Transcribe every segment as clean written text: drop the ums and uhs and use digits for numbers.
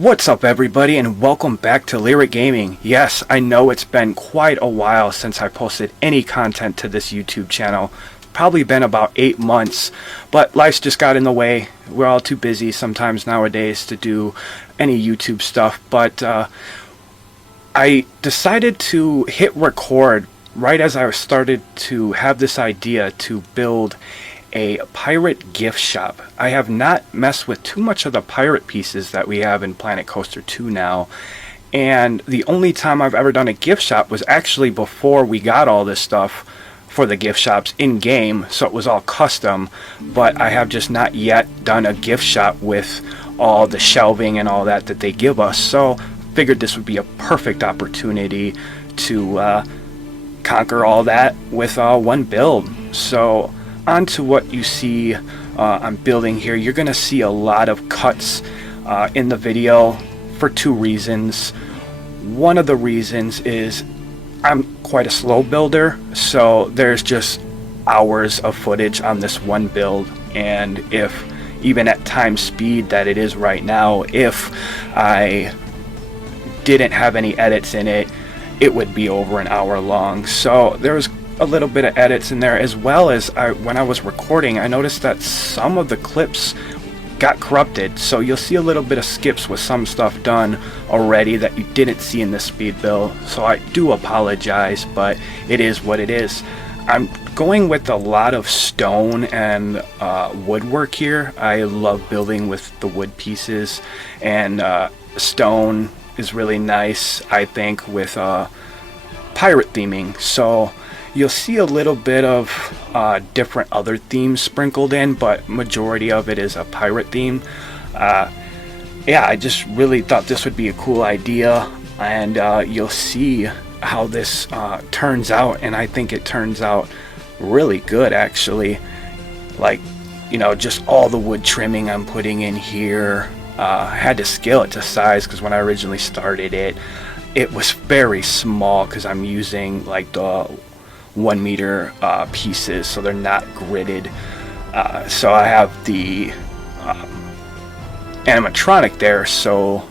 What's up everybody, and welcome back to Lyric Gaming. Yes, I know it's been quite a while since I posted any content to this YouTube channel. Probably been about 8 months, but life's just got in the way. We're all too busy sometimes nowadays to do any YouTube stuff, but I decided to hit record right as I started to have this idea to build a pirate gift shop. I have not messed with too much of the pirate pieces that we have in Planet Coaster 2 now, and the only time I've ever done a gift shop was actually before we got all this stuff for the gift shops in game, so it was all custom, but I have just not yet done a gift shop with all the shelving and all that they give us, so figured this would be a perfect opportunity to conquer all that with one build. So on to what you see I'm building here. You're gonna see a lot of cuts in the video for two reasons. One of the reasons is I'm quite a slow builder, so there's just hours of footage on this one build, and if even at time speed that it is right now, if I didn't have any edits in it, it would be over an hour long. So there was a little bit of edits in there, as well as when I was recording, I noticed that some of the clips got corrupted, so you'll see a little bit of skips with some stuff done already that you didn't see in this speed build, so I do apologize, but it is what it is. I'm going with a lot of stone and woodwork here. I love building with the wood pieces, and stone is really nice, I think, with pirate theming. So you'll see a little bit of different other themes sprinkled in, but majority of it is a pirate theme. Yeah, I just really thought this would be a cool idea, and you'll see how this turns out, and I think it turns out really good actually. Like, you know, just all the wood trimming I'm putting in here. I had to scale it to size because when I originally started it, it was very small because I'm using like the 1 meter pieces, so they're not gridded. So I have the animatronic there, so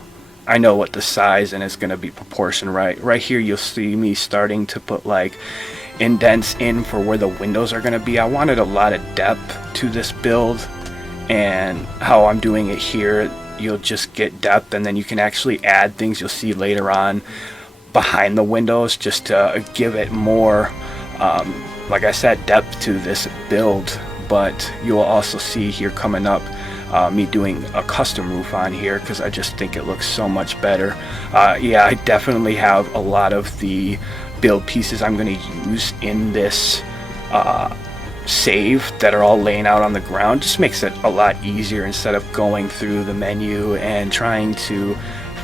I know what the size and it's going to be proportioned right. Right here you'll see me starting to put like indents in for where the windows are going to be. I wanted a lot of depth to this build, and how I'm doing it here, you'll just get depth, and then you can actually add things you'll see later on behind the windows just to give it more, like I said, depth to this build. But you'll also see here coming up me doing a custom roof on here because I just think it looks so much better. Yeah, I definitely have a lot of the build pieces I'm going to use in this save that are all laying out on the ground. Just makes it a lot easier instead of going through the menu and trying to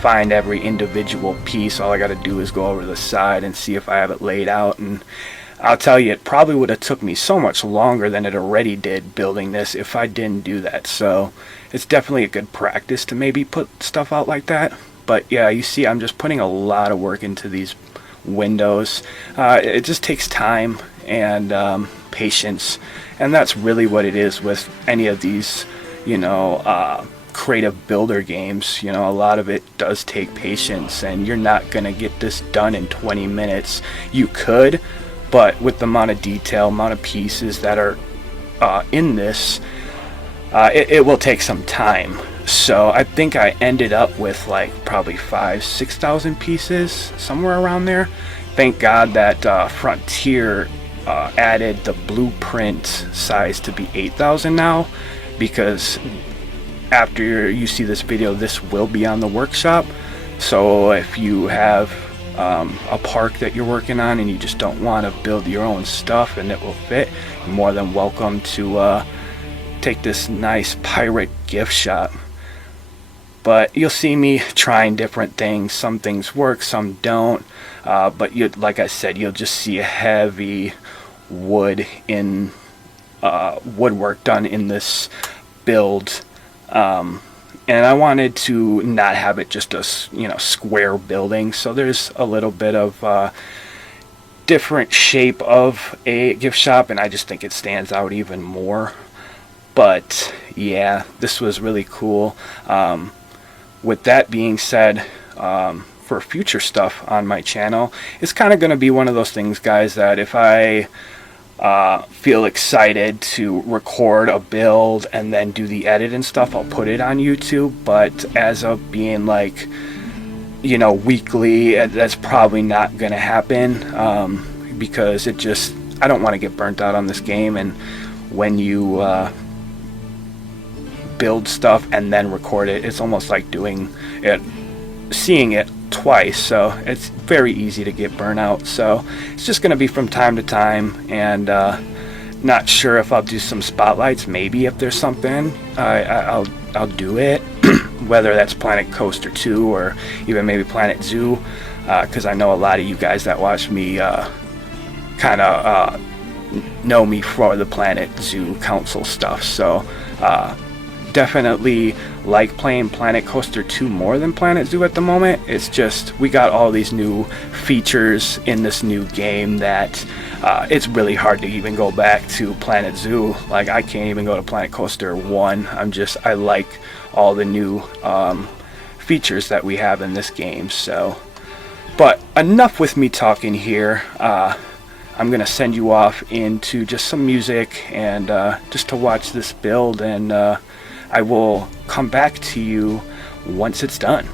find every individual piece. All I got to do is go over to the side and see if I have it laid out, and I'll tell you, it probably would have took me so much longer than it already did building this if I didn't do that. So it's definitely a good practice to maybe put stuff out like that. But yeah, you see I'm just putting a lot of work into these windows. It just takes time and patience, and that's really what it is with any of these, you know, creative builder games. You know, a lot of it does take patience, and you're not gonna get this done in 20 minutes. You could, but with the amount of detail, amount of pieces that are in this, it will take some time. So I think I ended up with like probably 5,000-6,000 pieces, somewhere around there. Thank God that Frontier added the blueprint size to be 8,000 now, because after you see this video, this will be on the workshop. So if you have a park that you're working on and you just don't want to build your own stuff and it will fit, you're more than welcome to take this nice pirate gift shop. But you'll see me trying different things. Some things work, some don't. But you, like I said, you'll just see a heavy wood in woodwork done in this build. And I wanted to not have it just a square building. So there's a little bit of different shape of a gift shop, and I just think it stands out even more. But yeah, this was really cool. with that being said, for future stuff on my channel, it's kind of going to be one of those things, guys, that if I feel excited to record a build and then do the edit and stuff, I'll put it on YouTube. But as of being like, you know, weekly, that's probably not going to happen, because it just, I don't want to get burnt out on this game. And when you build stuff and then record it, it's almost like doing it, seeing it twice, so it's very easy to get burnout. So it's just going to be from time to time, and not sure if I'll do some spotlights. Maybe if there's something, I'll do it, whether that's Planet Coaster 2 or even maybe Planet Zoo, because I know a lot of you guys that watch me kind of know me for the Planet Zoo Council stuff. So definitely like playing Planet Coaster 2 more than Planet Zoo at the moment. It's just, we got all these new features in this new game that it's really hard to even go back to Planet Zoo. Like, I can't even go to Planet Coaster 1. I like all the new features that we have in this game. So, but enough with me talking here. I'm gonna send you off into just some music and just to watch this build, and I will come back to you once it's done.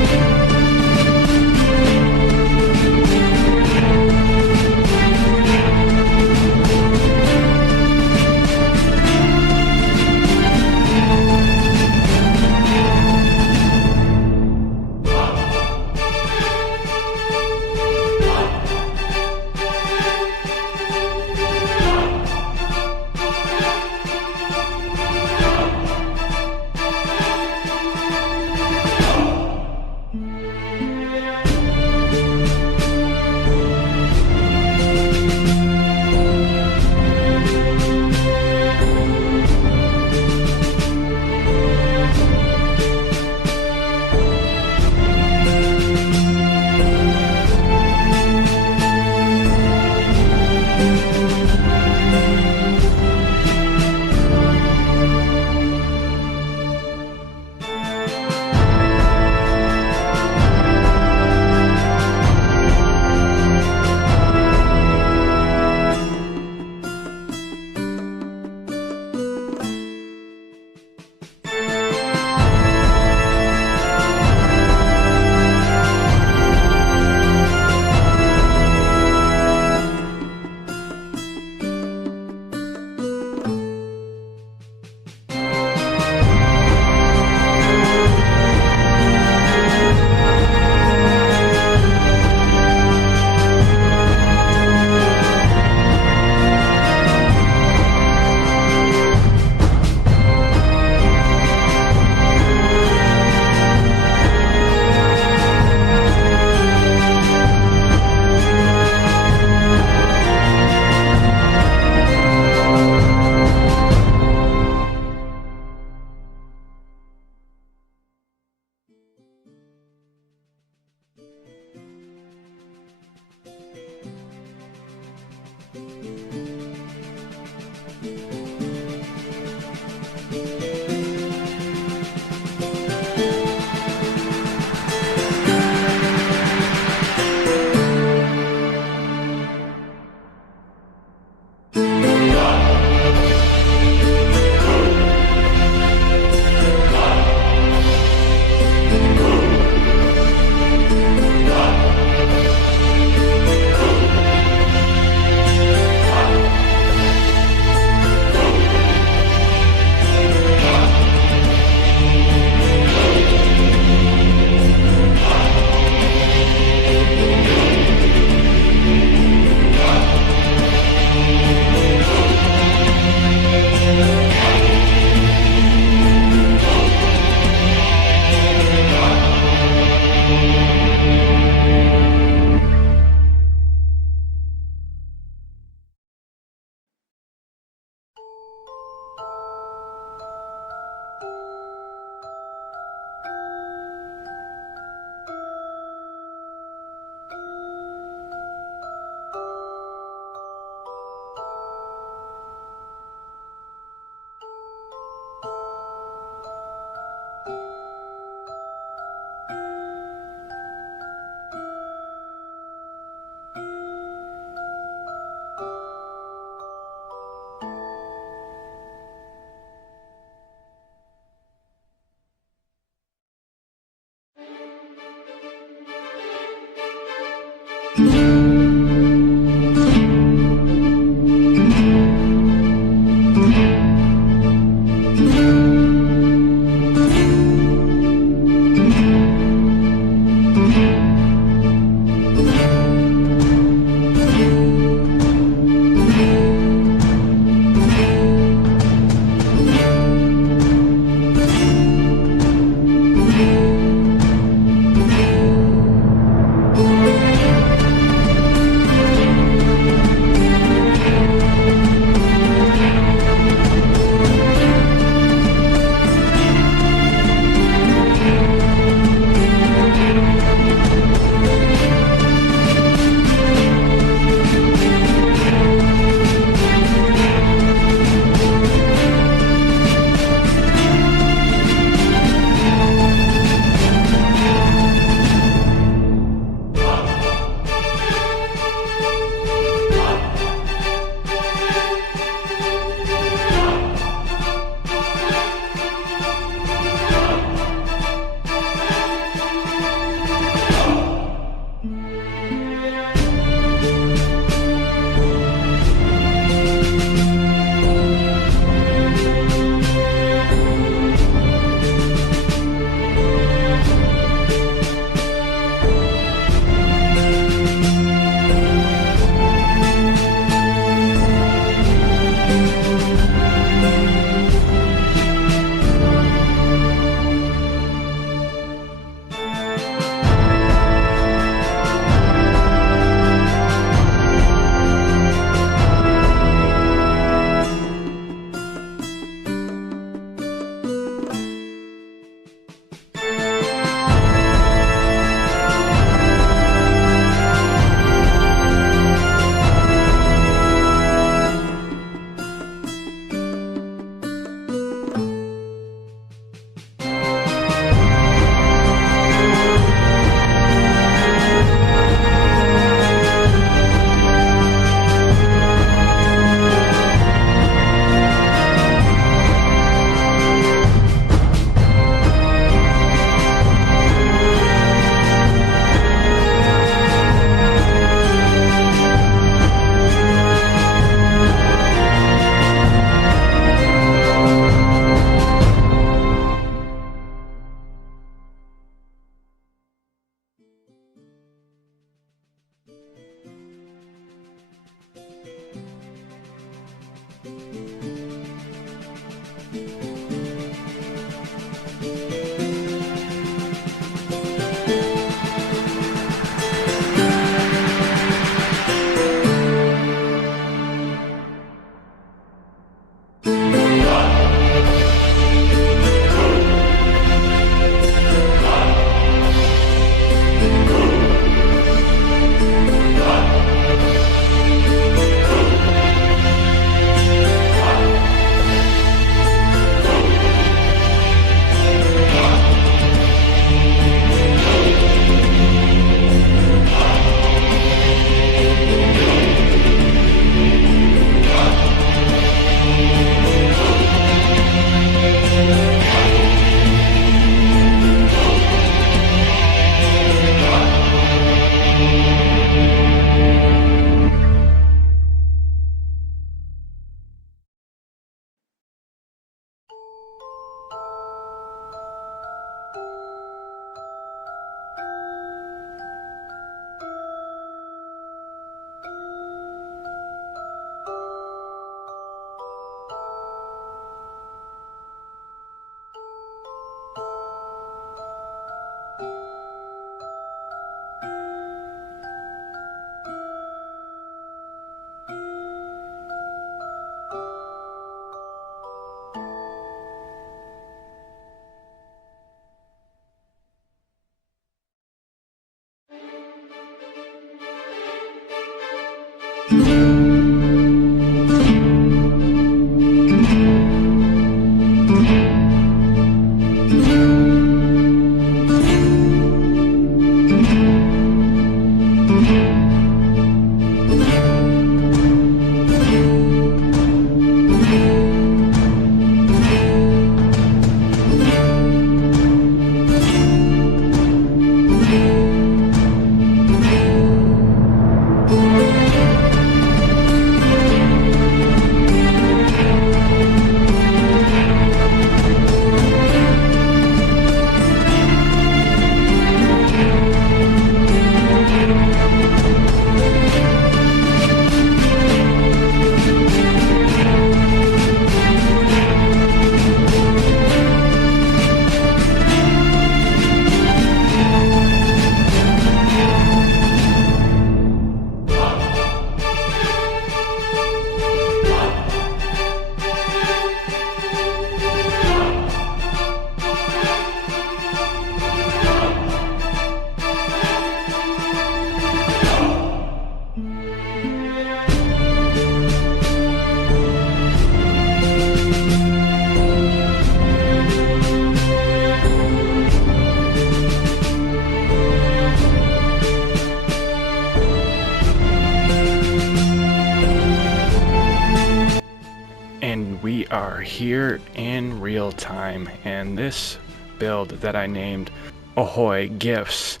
here in real time, and this build that I named Ahoy Gifts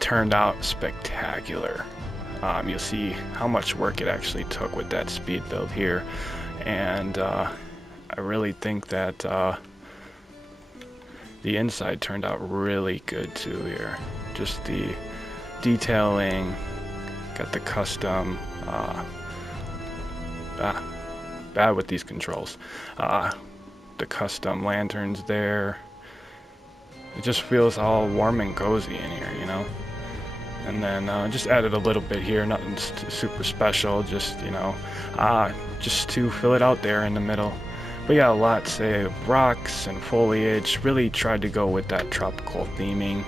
turned out spectacular. You'll see how much work it actually took with that speed build here, and I really think that the inside turned out really good too here. Just the detailing, got the custom, bad with these controls, the custom lanterns there. It just feels all warm and cozy in here, you know. And then just added a little bit here, nothing super special, just, you know, just to fill it out there in the middle. But yeah, lots of rocks and foliage, really tried to go with that tropical theming.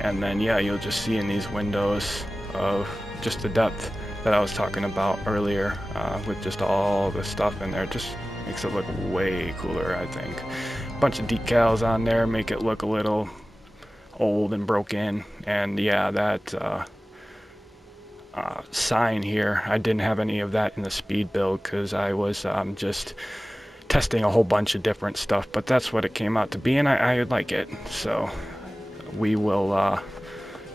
And then yeah, you'll just see in these windows of just the depth that I was talking about earlier, with just all the stuff in there. It just makes it look way cooler, I think. Bunch of decals on there, make it look a little old and broken. And yeah, that sign here, I didn't have any of that in the speed build because I was just testing a whole bunch of different stuff, but that's what it came out to be, and I like it. So we will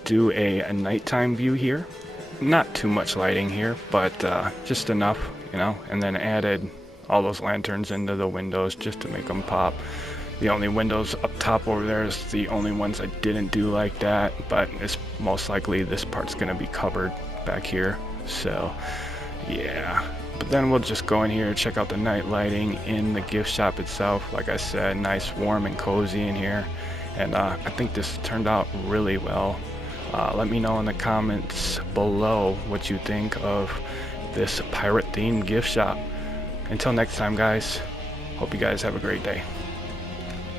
do a nighttime view here. Not too much lighting here, but just enough, you know, and then added all those lanterns into the windows just to make them pop. The only windows up top over there is the only ones I didn't do like that, but it's most likely this part's gonna be covered back here. So yeah, but then we'll just go in here, check out the night lighting in the gift shop itself. Like I said, nice, warm and cozy in here, and I think this turned out really well. Let me know in the comments below what you think of this pirate themed gift shop. Until next time, guys, hope you guys have a great day.